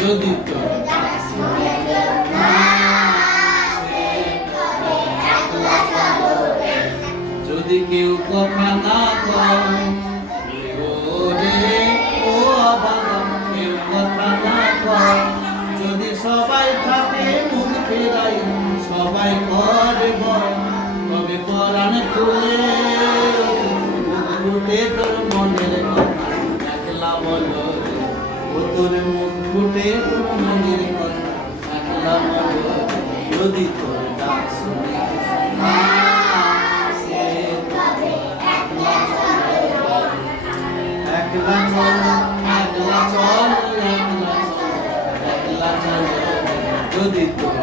যদি তোর যদি কেউ কথা না কয় ও বাবা কেউ কথা না কয় যদি সবাই থাকে মুখ ফেরাই সবাই করে বল তবে পরাণ খুলে ফুটে তোর মনের কথা একলা বলো ও তোর মুখ ফুটে তোর মনের কথা একলা বলো যদি তোর ডাক শুনে একলা চল যদি তোর